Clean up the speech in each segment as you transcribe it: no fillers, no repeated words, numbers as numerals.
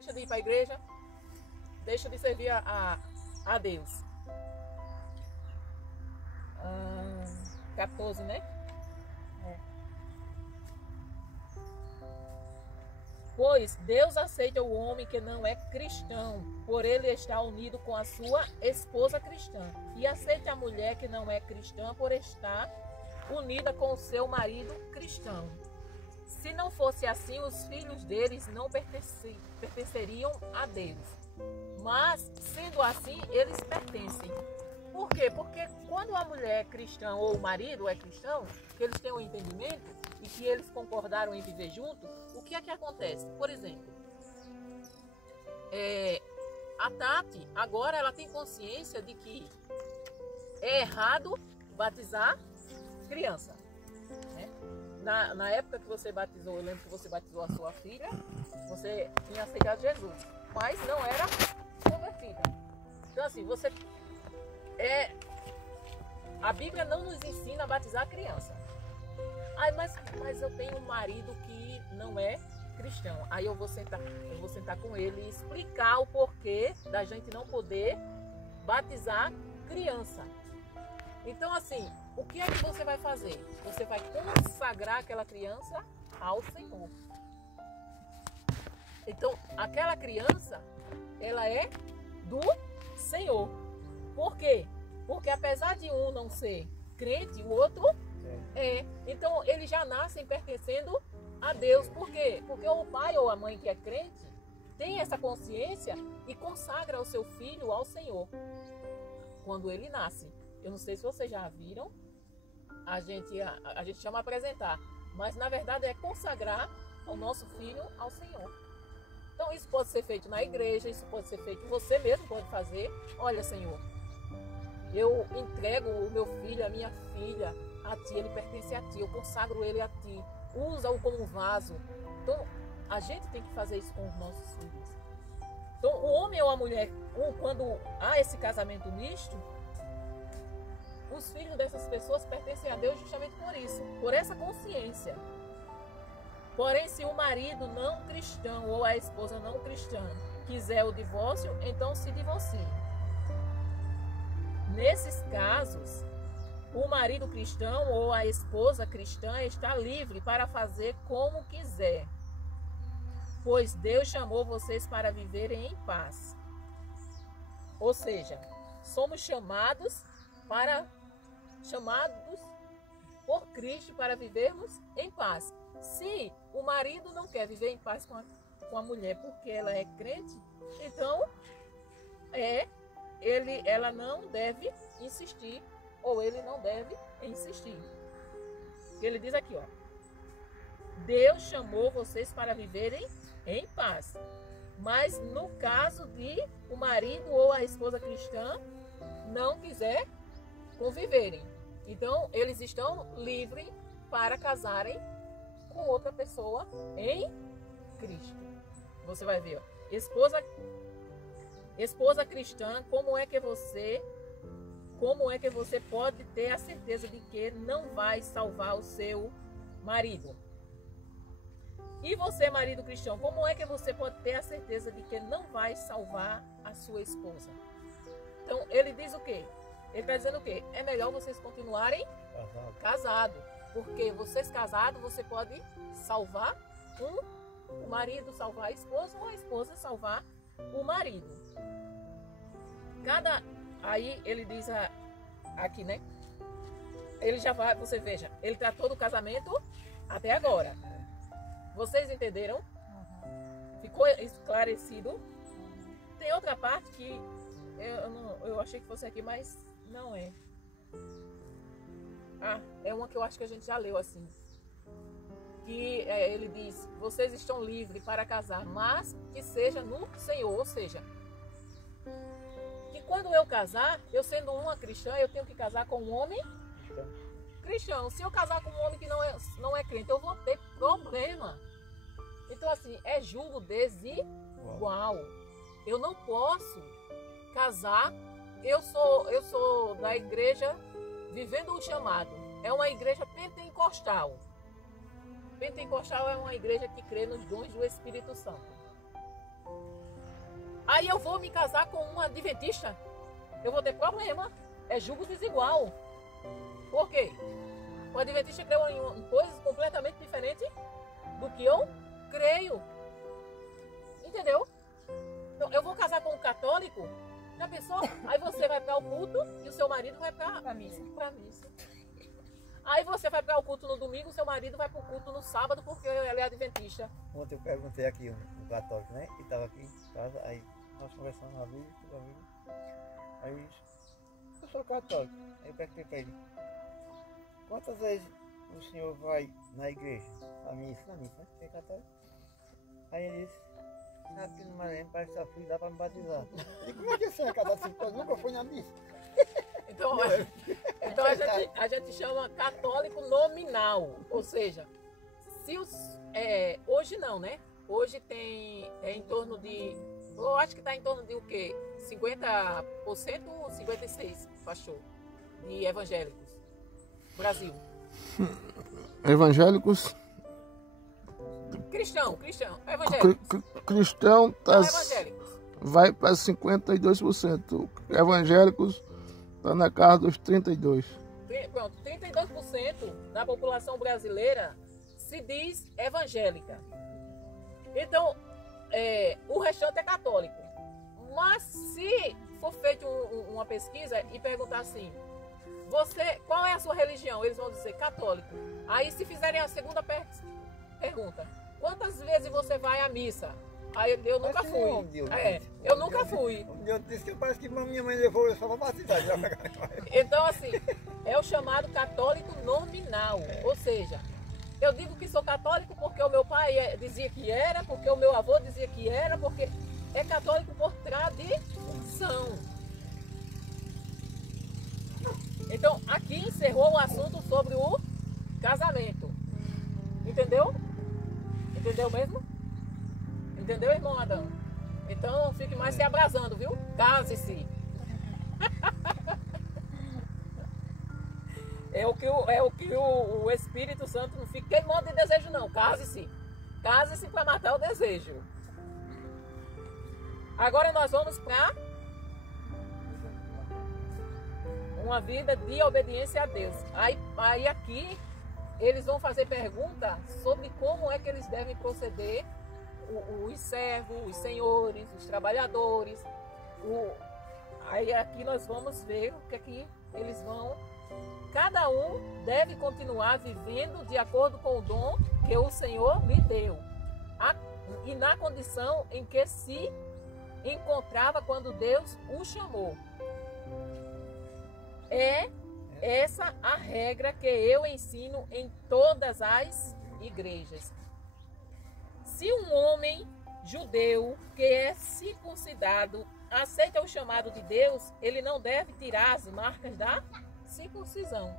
deixa de ir para a igreja, deixa de servir a Deus. 14, né? Pois Deus aceita o homem que não é cristão, por ele estar unido com a sua esposa cristã. E aceita a mulher que não é cristã, por estar unida com o seu marido cristão. Se não fosse assim, os filhos deles não pertenceriam a Deus. Mas, sendo assim, eles pertencem. Por quê? Porque quando a mulher é cristã ou o marido é cristão, que eles têm um entendimento e que eles concordaram em viver junto, o que é que acontece? Por exemplo, a Tati, agora ela tem consciência de que é errado batizar criança. Né? Na época que você batizou, eu lembro que você batizou a sua filha, você tinha aceitado Jesus, mas não era convertida. Então assim, a Bíblia não nos ensina a batizar a criança. Ai, mas eu tenho um marido que não é cristão. Aí eu vou sentar com ele e explicar o porquê da gente não poder batizar criança. Então assim, o que é que você vai fazer? Você vai consagrar aquela criança ao Senhor. Então, aquela criança, ela é do Senhor. Por quê? Porque apesar de um não ser crente, o outro é. Então, eles já nascem pertencendo a Deus. Por quê? Porque o pai ou a mãe que é crente tem essa consciência e consagra o seu filho ao Senhor quando ele nasce. Eu não sei se vocês já viram, a gente chama apresentar, mas na verdade é consagrar o nosso filho ao Senhor. Então isso pode ser feito na igreja, isso pode ser feito, você mesmo pode fazer. Olha, Senhor, eu entrego o meu filho, a minha filha a Ti, ele pertence a Ti, eu consagro ele a Ti, usa-o como vaso. Então a gente tem que fazer isso com os nossos filhos. Então o homem ou a mulher, quando há esse casamento misto, os filhos dessas pessoas pertencem a Deus justamente por isso, por essa consciência. Porém, se o marido não cristão ou a esposa não cristã quiser o divórcio, então se divorcie. Nesses casos, o marido cristão ou a esposa cristã está livre para fazer como quiser, pois Deus chamou vocês para viverem em paz. Ou seja, somos chamados por Cristo para vivermos em paz. Se o marido não quer viver em paz com a mulher porque ela é crente, então ela não deve insistir, ou ele não deve insistir. Ele diz aqui, ó: Deus chamou vocês para viverem em paz. Mas no caso de o marido ou a esposa cristã não quiser conviverem, então eles estão livres para casarem com outra pessoa em Cristo. Você vai ver, ó, esposa cristã, como é que você pode ter a certeza de que não vai salvar o seu marido? E você, marido cristão, como é que você pode ter a certeza de que não vai salvar a sua esposa? Então ele diz o quê? Ele está dizendo o quê? É melhor vocês continuarem casados. Porque vocês casados, você pode salvar o marido salvar a esposa, ou a esposa salvar o marido. Aí ele diz aqui, né? Ele já vai, você veja, ele tratou do casamento até agora. Vocês entenderam? Ficou esclarecido? Tem outra parte que eu achei que fosse aqui, mas não é. É uma que eu acho que a gente já leu assim. Que ele diz: vocês estão livres para casar, mas que seja no Senhor. Ou seja, que quando eu casar, eu sendo uma cristã, eu tenho que casar com um homem cristão. Se eu casar com um homem que não é crente, eu vou ter problema. Então assim, é julgo desigual. Eu não posso casar. Eu sou da igreja Vivendo o Chamado. É uma igreja pentecostal. Pentecostal é uma igreja que crê nos dons do Espírito Santo. Aí eu vou me casar com uma adventista, eu vou ter problema. É julgo desigual. Por quê? O adventista creu em coisas completamente diferentes do que eu creio. Entendeu? Então, eu vou casar com um católico, já pensou? Aí você vai para o culto e o seu marido vai para a missa. Aí você vai para o culto no domingo, o seu marido vai para o culto no sábado porque ele é adventista. Ontem eu perguntei aqui um católico, né? Que estava aqui em casa, aí nós conversamos uma vez, aí ele disse, eu sou católico. Aí eu perguntei para ele, quantas vezes o senhor vai na igreja? Na missa, né? Que é católico. Aí ele disse, sabe que não me lembro, parece que só fui lá para me batizar. E como é que você é católico? Eu nunca fui na missa. Então, a gente chama católico nominal, ou seja, se hoje não, né? Hoje tem em torno de, eu acho que está em torno de o quê? 50% ou 56%, pastor, de evangélicos no Brasil. Evangélicos? Cristão, evangélicos. Cristão tá, Evangélicos. vai para 52%. Evangélicos está na casa dos 32%. Pronto, 32% da população brasileira se diz evangélica. Então, o restante é católico. Mas se for feita uma pesquisa e perguntar assim, qual é a sua religião? Eles vão dizer católico. Aí se fizerem a segunda pergunta, quantas vezes você vai à missa? Aí eu nunca fui. Eu nunca fui. Eu disse que parece que minha mãe levou eu só para batizar. Então assim, é o chamado católico nominal. Ou seja, eu digo que sou católico porque o meu pai dizia que era, porque o meu avô dizia que era, porque é católico por tradição. Então aqui encerrou o assunto sobre o casamento. Entendeu? Entendeu mesmo? Entendeu, irmão Adão? Então não fique mais se abrasando, viu? Case-se. É o que o Espírito Santo não fica queimando de desejo, não. Case-se. Case-se para matar o desejo. Agora nós vamos para uma vida de obediência a Deus. Aí aqui eles vão fazer pergunta sobre como é que eles devem proceder, os servos, os senhores, os trabalhadores. Aí aqui nós vamos ver o que é que eles vão. Cada um deve continuar vivendo de acordo com o dom que o Senhor lhe deu e na condição em que se encontrava quando Deus o chamou. É essa a regra que eu ensino em todas as igrejas. Se um homem judeu que é circuncidado aceita o chamado de Deus, ele não deve tirar as marcas da circuncisão.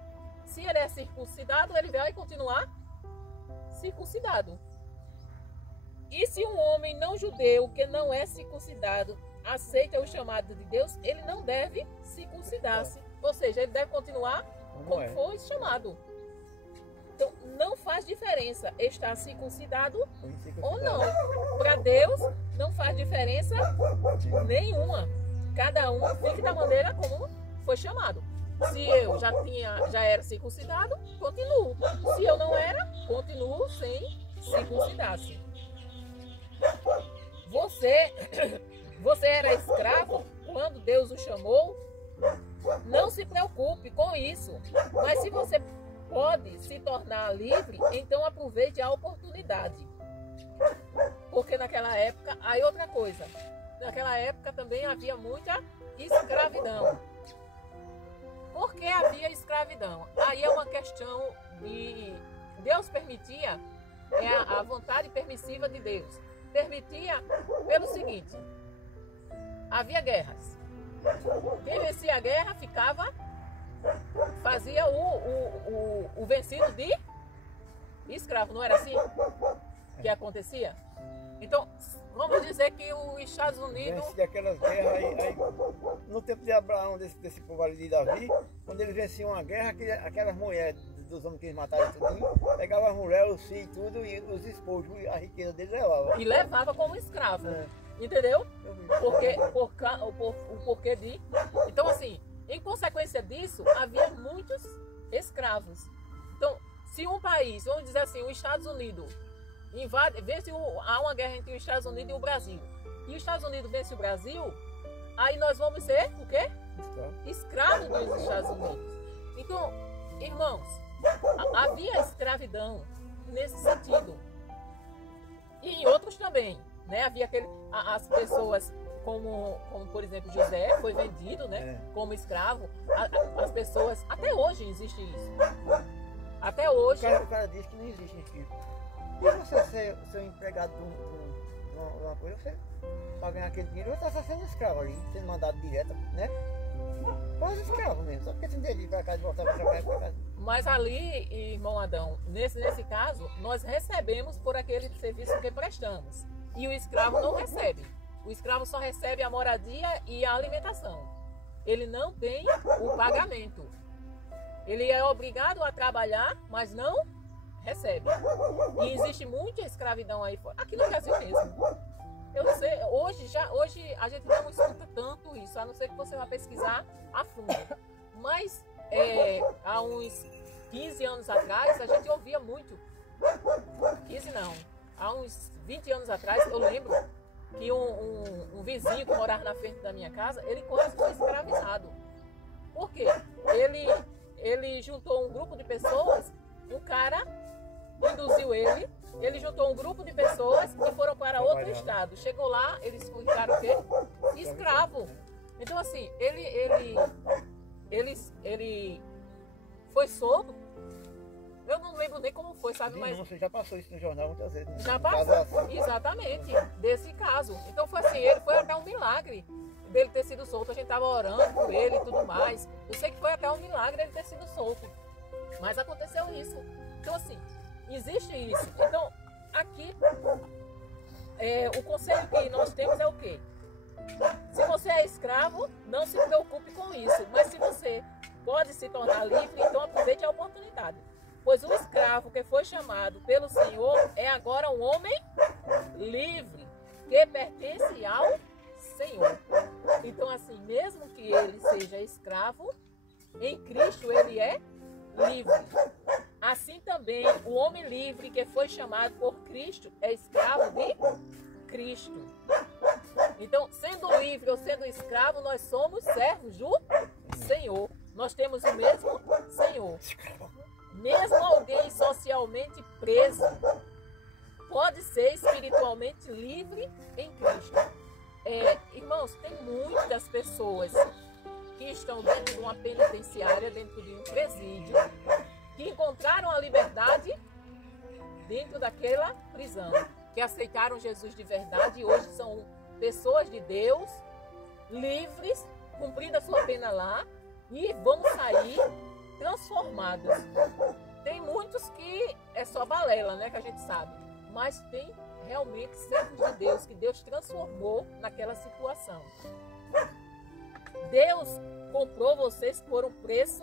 Se ele é circuncidado, ele vai continuar circuncidado. E se um homem não judeu que não é circuncidado aceita o chamado de Deus, ele não deve circuncidar-se. Ou seja, ele deve continuar como foi chamado. Então, não faz diferença estar circuncidado ou não. Para Deus, não faz diferença nenhuma. Cada um fique da maneira como foi chamado. Se eu já era circuncidado, continuo. Se eu não era, continuo sem circuncidar-se. Você era escravo quando Deus o chamou? Não se preocupe com isso. Mas se você pode se tornar livre, então aproveite a oportunidade. Porque naquela época, aí outra coisa, naquela época também havia muita escravidão. Por que havia escravidão? Aí é uma questão de Deus permitia, a vontade permissiva de Deus. Permitia pelo seguinte, havia guerras. Quem vencia a guerra fazia o vencido de escravo, não era assim que acontecia? Então, vamos dizer que os Estados Unidos... Vencia aquelas guerras aí, no tempo de Abraão, desse povo ali de Davi, quando eles venciam uma guerra, aquelas mulheres dos homens que eles mataram tudinho, pegava as mulheres, os filhos, tudo, e os espojos, e a riqueza deles levava. E levava como escravo. É. Entendeu? Eu vi. O porquê de. Então, assim, em consequência disso, havia muitos escravos. Então, se um país, vamos dizer assim, os Estados Unidos, há uma guerra entre os Estados Unidos e o Brasil, e os Estados Unidos vence o Brasil, aí nós vamos ser o quê? Escravos dos Estados Unidos. Então, irmãos, havia escravidão nesse sentido. E em outros também, né? Havia as pessoas como por exemplo José foi vendido, né? Como escravo. As pessoas, até hoje existe isso. Até hoje. O cara diz que não existe inscrito. E você ser empregado de uma coisa, você para ganhar aquele dinheiro, você está sendo escravo ali, sendo mandado direto, né? Quase escravo mesmo, só porque tem direito de ir para casa e voltar para trabalhar para casa. Mas ali, irmão Adão, nesse caso, nós recebemos por aquele serviço que prestamos. E o escravo não recebe. O escravo só recebe a moradia e a alimentação. Ele não tem o pagamento. Ele é obrigado a trabalhar, mas não recebe. E existe muita escravidão aí fora. Aqui no Brasil mesmo. Eu não sei, hoje a gente não escuta tanto isso, a não ser que você vá pesquisar a fundo. Mas há uns 15 anos atrás, a gente ouvia muito. 15 não. Há uns 20 anos atrás, eu lembro que um vizinho que morava na frente da minha casa, ele quase foi escravizado. Por quê? Ele juntou um grupo de pessoas, um cara induziu ele juntou um grupo de pessoas que foram para outro estado. Chegou lá, eles ficaram o quê? Escravo. Então assim, ele foi solto. Eu não lembro nem como foi, sabe? Mas você já passou isso no jornal muitas vezes. Né? Já passou, exatamente, desse caso. Então foi assim, ele foi até um milagre dele ter sido solto. A gente estava orando por ele e tudo mais. Eu sei que foi até um milagre ele ter sido solto. Mas aconteceu isso. Então assim, existe isso. Então, aqui, o conselho que nós temos é o quê? Se você é escravo, não se preocupe com isso. Mas se você pode se tornar livre, então aproveite a oportunidade. Pois o escravo que foi chamado pelo Senhor é agora um homem livre, que pertence ao Senhor. Então, assim, mesmo que ele seja escravo, em Cristo ele é livre. Assim também, o homem livre que foi chamado por Cristo é escravo de Cristo. Então, sendo livre ou sendo escravo, nós somos servos do Senhor. Nós temos o mesmo Senhor. Mesmo alguém socialmente preso pode ser espiritualmente livre em Cristo. Irmãos, tem muitas pessoas que estão dentro de uma penitenciária, dentro de um presídio, que encontraram a liberdade dentro daquela prisão, que aceitaram Jesus de verdade e hoje são pessoas de Deus, livres, cumprindo a sua pena lá e vão sair transformados. Tem muitos que é só balela, né, que a gente sabe, mas tem realmente servos de Deus que Deus transformou naquela situação. Deus comprou vocês por um preço.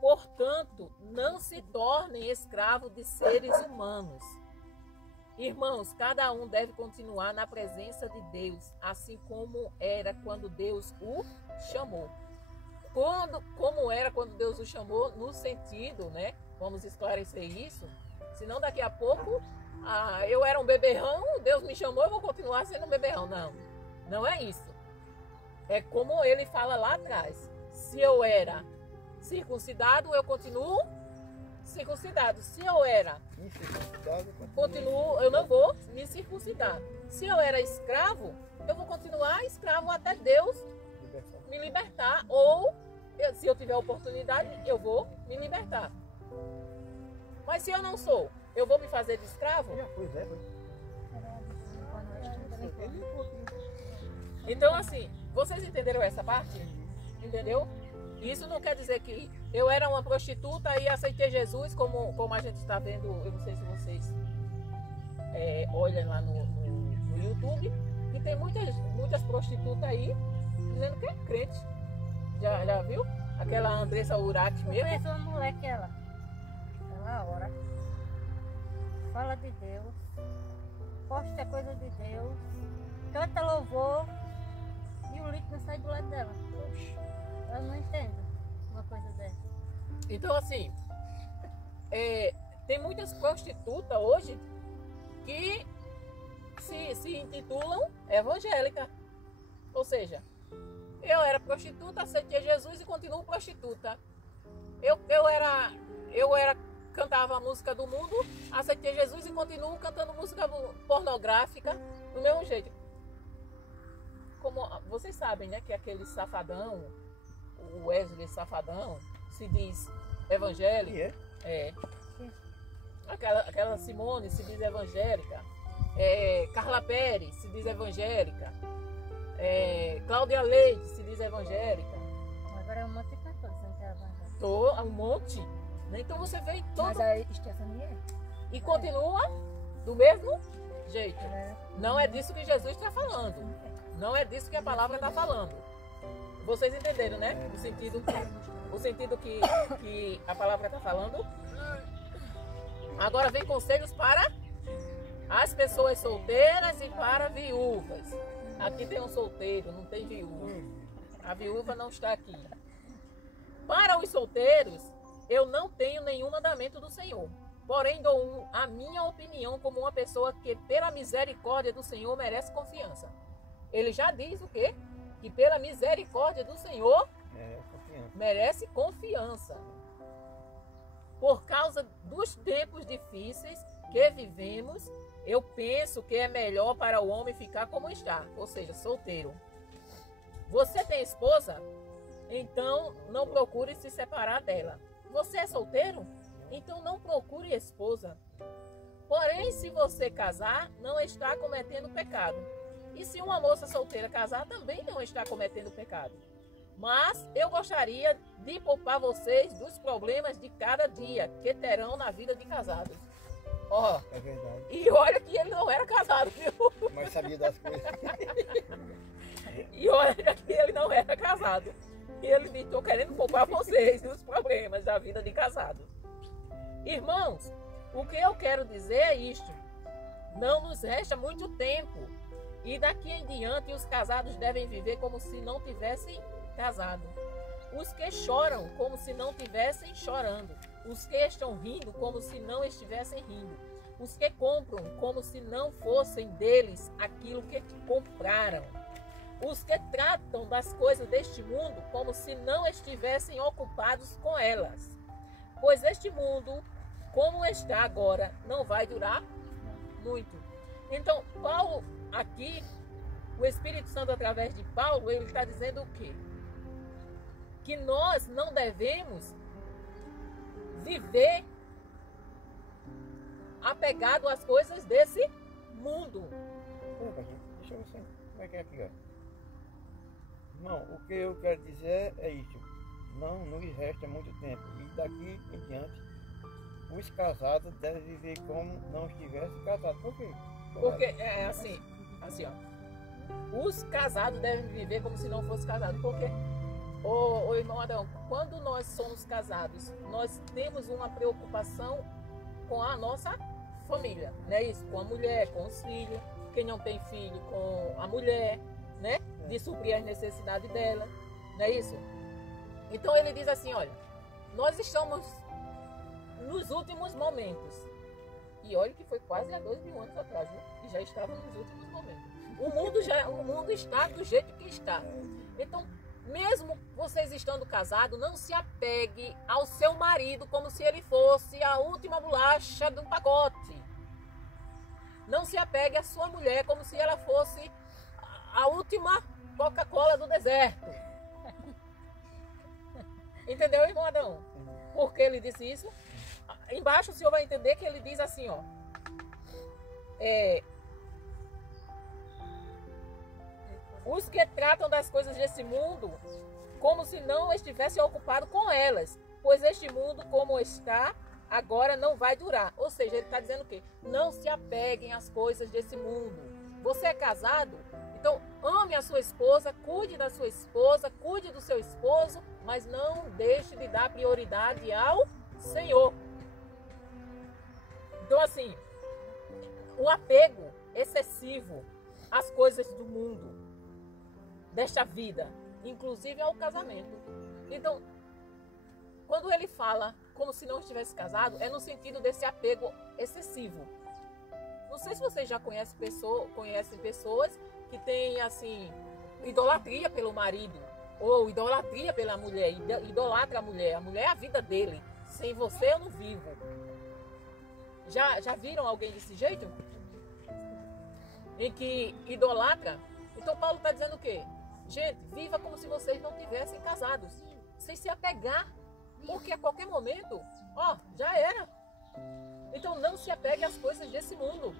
Portanto, não se tornem escravos de seres humanos. Irmãos, cada um deve continuar na presença de Deus, assim como era quando Deus o chamou. Como era quando Deus o chamou, no sentido, né? Vamos esclarecer isso. Senão daqui a pouco, eu era um beberrão, Deus me chamou, eu vou continuar sendo um beberrão. Não, não é isso. É como ele fala lá atrás. Se eu era circuncidado, eu continuo circuncidado. Se eu era eu não vou me circuncidar. Se eu era escravo, eu vou continuar escravo até Deus me libertar. Ou, se eu tiver oportunidade, eu vou me libertar. Mas se eu não sou, eu vou me fazer de escravo? Então, assim, vocês entenderam essa parte? Entendeu? Isso não quer dizer que eu era uma prostituta e aceitei Jesus, como a gente está vendo, eu não sei se vocês olham lá no YouTube, e tem muitas prostitutas aí dizendo que é crente. Já viu? Aquela Andressa Urach Eu mesmo. conheço uma mulher que ela ora, fala de Deus, posta coisa de Deus, canta louvor e o líquido não sai do lado dela. Eu não entendo uma coisa dessa. Então, assim, tem muitas prostitutas hoje que se intitulam evangélica. Ou seja, eu era prostituta, aceitei Jesus e continuo prostituta. Eu cantava a música do mundo, aceitei Jesus e continuo cantando música pornográfica do mesmo jeito. Como vocês sabem, né, que aquele safadão, o Wesley Safadão, se diz evangélico. É. Aquela Simone se diz evangélica. Carla Pérez se diz evangélica. Cláudia Leite se diz evangélica. Agora é um monte de cantor dizendo que é evangélica. Um monte. Então você vê em todo. Mas a Stephanie é. E continua do mesmo jeito. Não é disso que Jesus está falando. Não é disso que a palavra está falando. Vocês entenderam, né? O sentido que a palavra está falando. Agora vem conselhos para as pessoas solteiras e para viúvas. Aqui tem um solteiro, não tem viúva. A viúva não está aqui. Para os solteiros, eu não tenho nenhum mandamento do Senhor. Porém, dou a minha opinião como uma pessoa que, pela misericórdia do Senhor, merece confiança. Ele já diz o quê? Que pela misericórdia do Senhor, merece confiança. Por causa dos tempos difíceis que vivemos, eu penso que é melhor para o homem ficar como está, ou seja, solteiro. Você tem esposa? Então não procure se separar dela. Você é solteiro? Então não procure esposa. Porém, se você casar, não está cometendo pecado. E se uma moça solteira casar, também não está cometendo pecado. Mas eu gostaria de poupar vocês dos problemas de cada dia que terão na vida de casados. É verdade. E olha que ele não era casado, viu? Mas sabia das coisas. E olha que ele não era casado. E ele disse, estou querendo poupar vocês dos problemas da vida de casado. Irmãos, o que eu quero dizer é isto. Não nos resta muito tempo. E daqui em diante os casados devem viver como se não tivessem casado. Os que choram como se não tivessem chorando. Os que estão rindo como se não estivessem rindo. Os que compram como se não fossem deles aquilo que compraram. Os que tratam das coisas deste mundo como se não estivessem ocupados com elas. Pois este mundo, como está agora, não vai durar muito. Então, Paulo aqui, o Espírito Santo através de Paulo, ele está dizendo o quê? Que nós não devemos viver apegado às coisas desse mundo. Deixa eu ver como é que é aqui, ó. Não, o que eu quero dizer é isso. Não nos resta muito tempo. E daqui em diante, os casados devem viver como não estivessem casados. Por quê? Porque é assim, ó. Os casados devem viver como se não fosse casado. Porque, ô irmão Adão, quando nós somos casados, nós temos uma preocupação com a nossa família, não é isso? Com a mulher, com os filhos. Quem não tem filho, com a mulher, né? De suprir as necessidades dela, não é isso? Então ele diz assim, olha, nós estamos nos últimos momentos. E olha que foi quase há 2000 anos atrás, né? E já estava nos últimos momentos. O mundo está do jeito que está. Então, mesmo vocês estando casados, não se apegue ao seu marido como se ele fosse a última bolacha do pacote. Não se apegue à sua mulher como se ela fosse a última Coca-Cola do deserto. Entendeu, irmão Adão? Por que ele disse isso? Embaixo o senhor vai entender que ele diz assim, ó. Os que tratam das coisas desse mundo como se não estivessem ocupados com elas, pois este mundo como está agora não vai durar. Ou seja, ele está dizendo o quê? Não se apeguem às coisas desse mundo. Você é casado? Então ame a sua esposa, cuide da sua esposa, cuide do seu esposo mas não deixe de dar prioridade ao Senhor. Então, assim, o apego excessivo às coisas do mundo, desta vida, inclusive ao casamento. Então, quando ele fala como se não estivesse casado, é no sentido desse apego excessivo. Não sei se vocês já conhecem pessoas que têm, assim, idolatria pelo marido, ou idolatria pela mulher, idolatra a mulher é a vida dele. Sem você eu não vivo. Já viram alguém desse jeito? Em que idolatra? Então Paulo está dizendo o quê? Gente, viva como se vocês não tivessem casados, sem se apegar, porque a qualquer momento, já era. Então não se apegue às coisas desse mundo,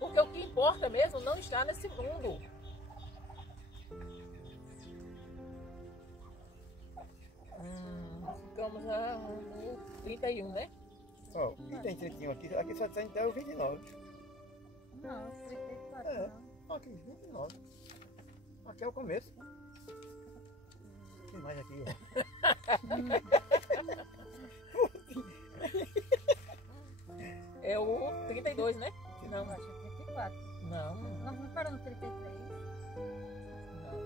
porque o que importa mesmo não está nesse mundo. Ficamos no 31, né? Ó, e tem 31 aqui só tem até o 29. Não, 34 É. não. Aqui, 29. Aqui é o começo. Tem mais aqui, É o 32, né? Não, acho que é 34. Não. Nós não paramos no 33. Não.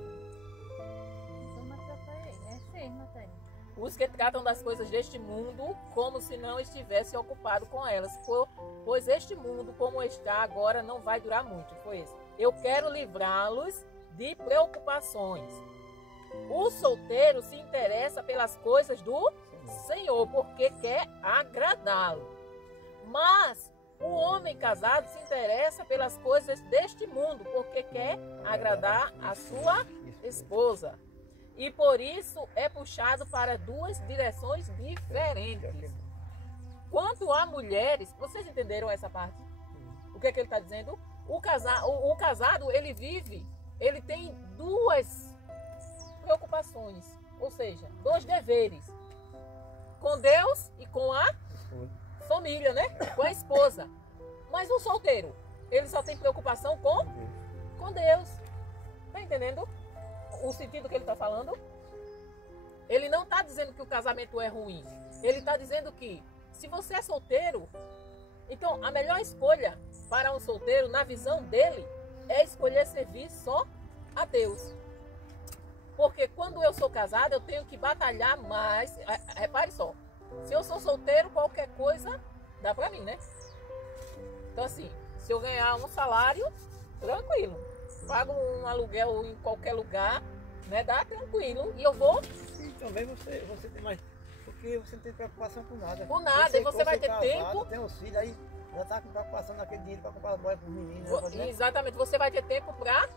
Então, Mateus tá aí. É sim, Mateus. Os que tratam das coisas deste mundo como se não estivesse ocupado com elas, pois este mundo, como está agora, não vai durar muito. Foi esse. Eu quero livrá-los de preocupações. O solteiro se interessa pelas coisas do Senhor, porque quer agradá-lo. Mas o homem casado se interessa pelas coisas deste mundo, porque quer agradar a sua esposa. E por isso é puxado para duas direções diferentes. Quanto a mulheres, vocês entenderam essa parte? O que é que ele está dizendo? O casado, ele tem duas preocupações, ou seja, dois deveres. Com Deus e com a família, né? Com a esposa. Mas o solteiro, ele só tem preocupação com Deus. Tá entendendo o sentido que ele está falando? Ele não está dizendo que o casamento é ruim. Ele está dizendo que se você é solteiro, então a melhor escolha para um solteiro, na visão dele, é escolher servir só a Deus. Porque quando eu sou casada, eu tenho que batalhar mais. Repare só, se eu sou solteiro, qualquer coisa dá para mim, né? Então assim, se eu ganhar um salário, tranquilo. Pago um aluguel em qualquer lugar, né? Dá tranquilo. E eu vou... E também você tem mais... Porque você não tem preocupação com nada. Com nada. E você vai ter casado, tempo... Tem os filhos, aí já tá com preocupação naquele dinheiro para comprar as boias para os meninos. Né? Exatamente. Você vai ter tempo para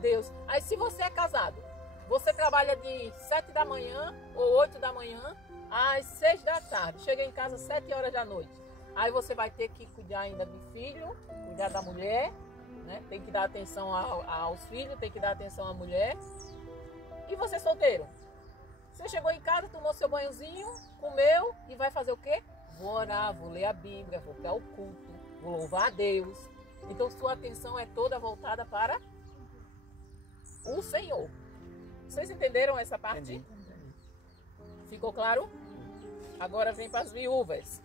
Deus. Aí se você é casado, você trabalha de 7 da manhã ou 8 da manhã às 6 da tarde. Chega em casa às 7 horas da noite. Aí você vai ter que cuidar ainda do filho, cuidar da mulher, né? Tem que dar atenção aos filhos, tem que dar atenção à mulher. E você solteiro? Você chegou em casa, tomou seu banhozinho, comeu e vai fazer o quê? Vou orar, vou ler a Bíblia, vou para o culto, vou louvar a Deus. Então sua atenção é toda voltada para o Senhor. Vocês entenderam essa parte? Entendi. Ficou claro? Agora vem para as viúvas.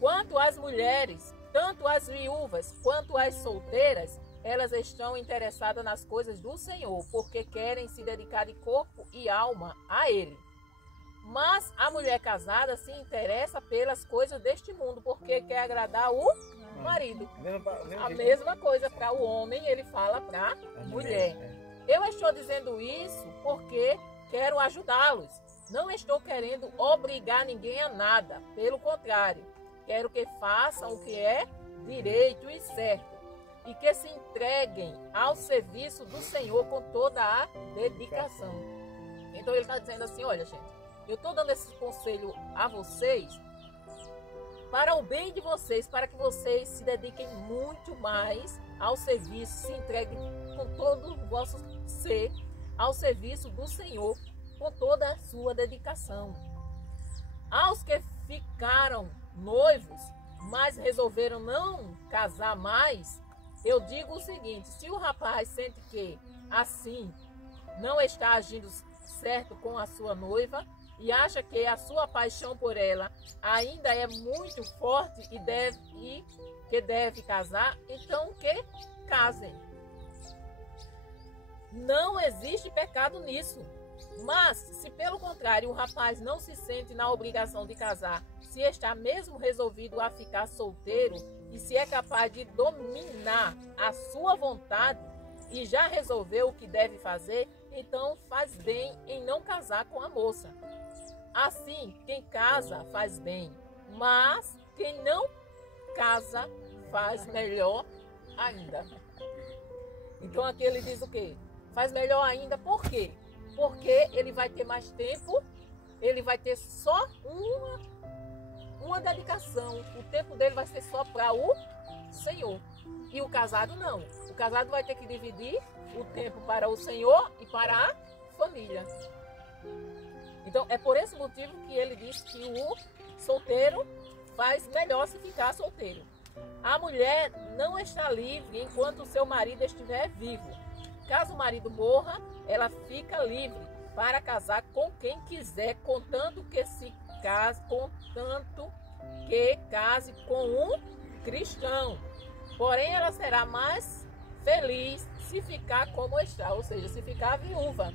Quanto às mulheres, tanto as viúvas quanto as solteiras, elas estão interessadas nas coisas do Senhor, porque querem se dedicar de corpo e alma a Ele. Mas a mulher casada se interessa pelas coisas deste mundo, porque quer agradar o marido. A mesma coisa para o homem, ele fala para a mulher. Eu estou dizendo isso porque quero ajudá-los. Não estou querendo obrigar ninguém a nada. Pelo contrário, quero que façam o que é direito e certo. E que se entreguem ao serviço do Senhor com toda a dedicação. Então ele está dizendo assim, olha gente, eu estou dando esse conselho a vocês para o bem de vocês, para que vocês se dediquem muito mais ao serviço, se entreguem com todo o vosso ser ao serviço do Senhor, com toda a sua dedicação. Aos que ficaram noivos, mas resolveram não casar mais, eu digo o seguinte, se o rapaz sente que assim não está agindo certo com a sua noiva e acha que a sua paixão por ela ainda é muito forte e que deve casar, então que casem. Não existe pecado nisso. Mas, se pelo contrário o rapaz não se sente na obrigação de casar, se está mesmo resolvido a ficar solteiro e se é capaz de dominar a sua vontade e já resolveu o que deve fazer, então faz bem em não casar com a moça. Assim, quem casa faz bem, mas quem não casa faz melhor ainda. Então aqui ele diz o quê? Faz melhor ainda, por quê? Porque ele vai ter mais tempo, ele vai ter só uma dedicação. O tempo dele vai ser só para o Senhor. E o casado não. O casado vai ter que dividir o tempo para o Senhor e para a família. Então é por esse motivo que ele diz que o solteiro faz melhor se ficar solteiro. A mulher não está livre enquanto o seu marido estiver vivo. Caso o marido morra, ela fica livre para casar com quem quiser, contanto que case com um cristão. Porém, ela será mais feliz se ficar como está, ou seja, se ficar viúva.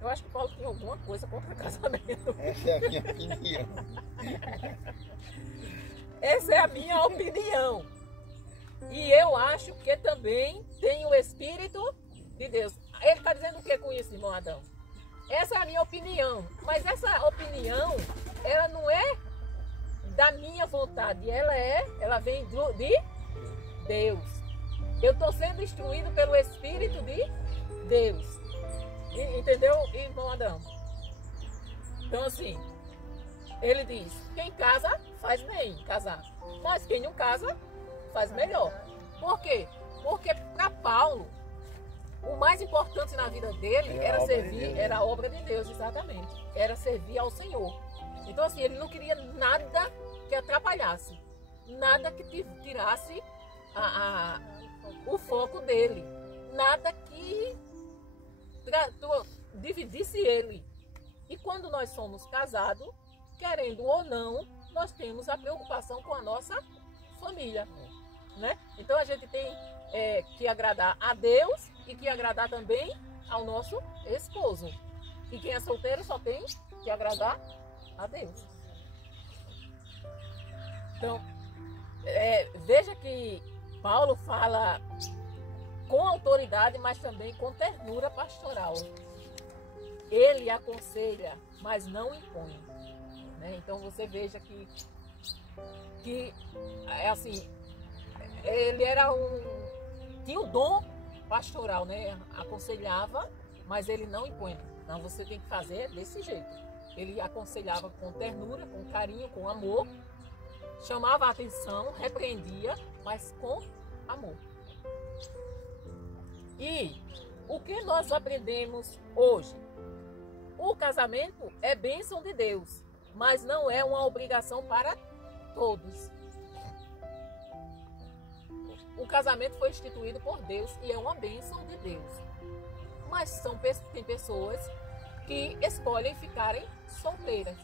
Eu acho que Paulo tinha alguma coisa contra casamento. Essa é a minha opinião. Essa é a minha opinião. E eu acho que também tem o Espírito de Deus. Ele está dizendo o que com isso, irmão Adão? Essa é a minha opinião. Mas essa opinião, ela não é da minha vontade. Ela vem de Deus. Eu estou sendo instruído pelo Espírito de Deus. Entendeu, irmão Adão? Então assim, ele diz, quem casa faz bem casar. Mas quem não casa faz melhor. Por quê? Porque para Paulo, o mais importante na vida dele era servir, era a obra de Deus, exatamente. Era servir ao Senhor. Então assim, ele não queria nada que atrapalhasse, nada que tirasse o foco dele, nada que dividisse ele. E quando nós somos casados, querendo ou não, nós temos a preocupação com a nossa família, né? Então a gente tem que agradar a Deus e que agradar também ao nosso esposo. E quem é solteiro só tem que agradar a Deus. Então, veja que Paulo fala com autoridade, mas também com ternura pastoral. Ele aconselha, mas não impõe, né? Então você veja que é assim, ele tinha o dom pastoral, né? Aconselhava, mas ele não impõe. Não, você tem que fazer desse jeito. Ele aconselhava com ternura, com carinho, com amor, chamava a atenção, repreendia, mas com amor. E o que nós aprendemos hoje? O casamento é bênção de Deus, mas não é uma obrigação para todos. O casamento foi instituído por Deus e é uma bênção de Deus. Mas tem pessoas que escolhem ficarem solteiras.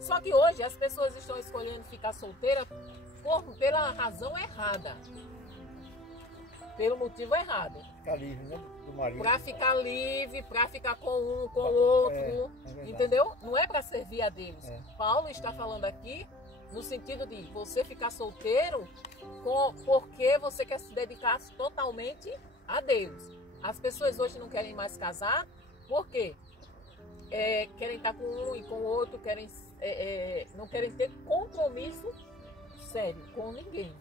Só que hoje as pessoas estão escolhendo ficar solteiras pela razão errada. Pelo motivo errado. Ficar livre, né? Do marido. Para ficar livre, para ficar com um, com o outro. Entendeu? Não é para servir a Deus. Paulo está falando aqui no sentido de você ficar solteiro porque você quer se dedicar totalmente a Deus. As pessoas hoje não querem mais casar, por quê? Querem estar com um e com o outro, não querem ter compromisso sério com ninguém.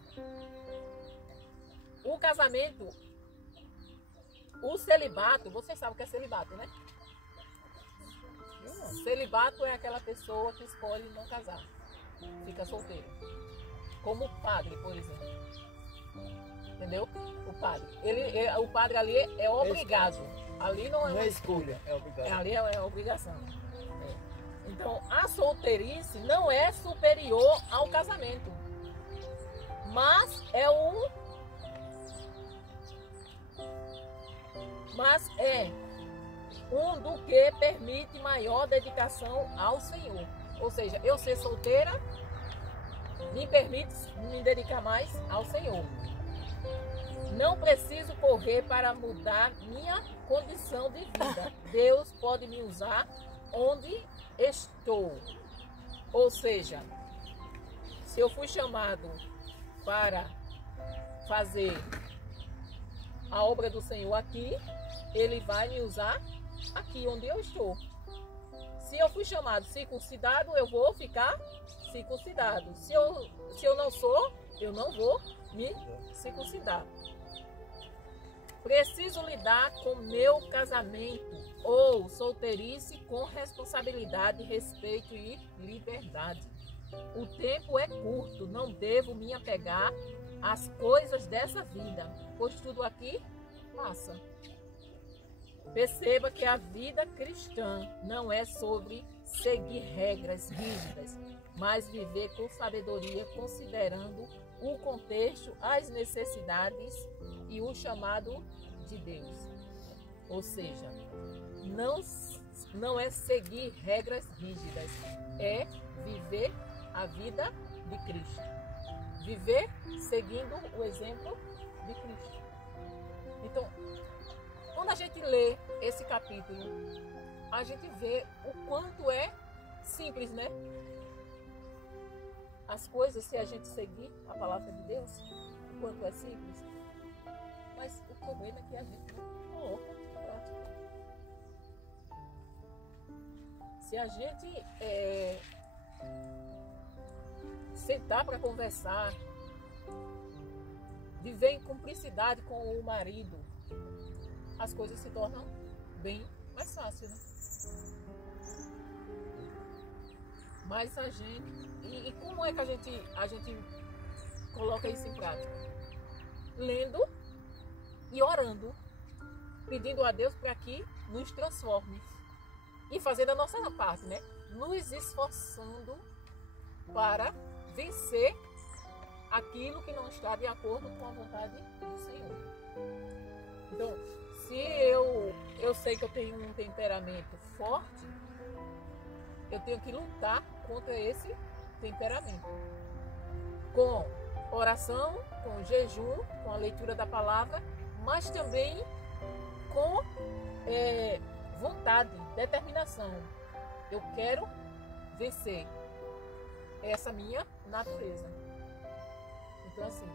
O casamento, o celibato, vocês sabem o que é celibato, né? Celibato é aquela pessoa que escolhe não casar, fica solteiro. Como o padre, por exemplo. Entendeu? O padre. O padre ali é obrigado. Ali não é escolha, é obrigação. Ali é obrigação. Então, a solteirice não é superior ao casamento. Mas é do que permite maior dedicação ao Senhor. Ou seja, eu ser solteira me permite me dedicar mais ao Senhor. Não preciso correr para mudar minha condição de vida. Deus pode me usar onde estou. Ou seja, se eu fui chamado para fazer a obra do Senhor aqui, Ele vai me usar aqui onde eu estou. Se eu fui chamado circuncidado, eu vou ficar circuncidado. Se eu não sou, eu não vou me circuncidar. Preciso lidar com meu casamento ou solteirice com responsabilidade, respeito e liberdade. O tempo é curto, não devo me apegar às coisas dessa vida, pois tudo aqui passa. Perceba que a vida cristã não é sobre seguir regras rígidas, mas viver com sabedoria, considerando o contexto, as necessidades e o chamado de Deus. Ou seja, não é seguir regras rígidas, é viver a vida de Cristo. Viver seguindo o exemplo de Cristo. Então, quando a gente lê esse capítulo, a gente vê o quanto é simples, né? As coisas, se a gente seguir a palavra de Deus, o quanto é simples. Mas o problema é que a gente não coloca em prática. Se a gente sentar para conversar, viver em cumplicidade com o marido, as coisas se tornam bem mais fáceis, né? Mas a gente... E como é que a gente coloca isso em prática? Lendo e orando, pedindo a Deus para que nos transforme e fazendo a nossa parte, né? Nos esforçando para vencer aquilo que não está de acordo com a vontade do Senhor. Então, se eu sei que eu tenho um temperamento forte, eu tenho que lutar contra esse temperamento. Com oração, com jejum, com a leitura da palavra, mas também com vontade, determinação. Eu quero vencer essa minha natureza. Então, assim,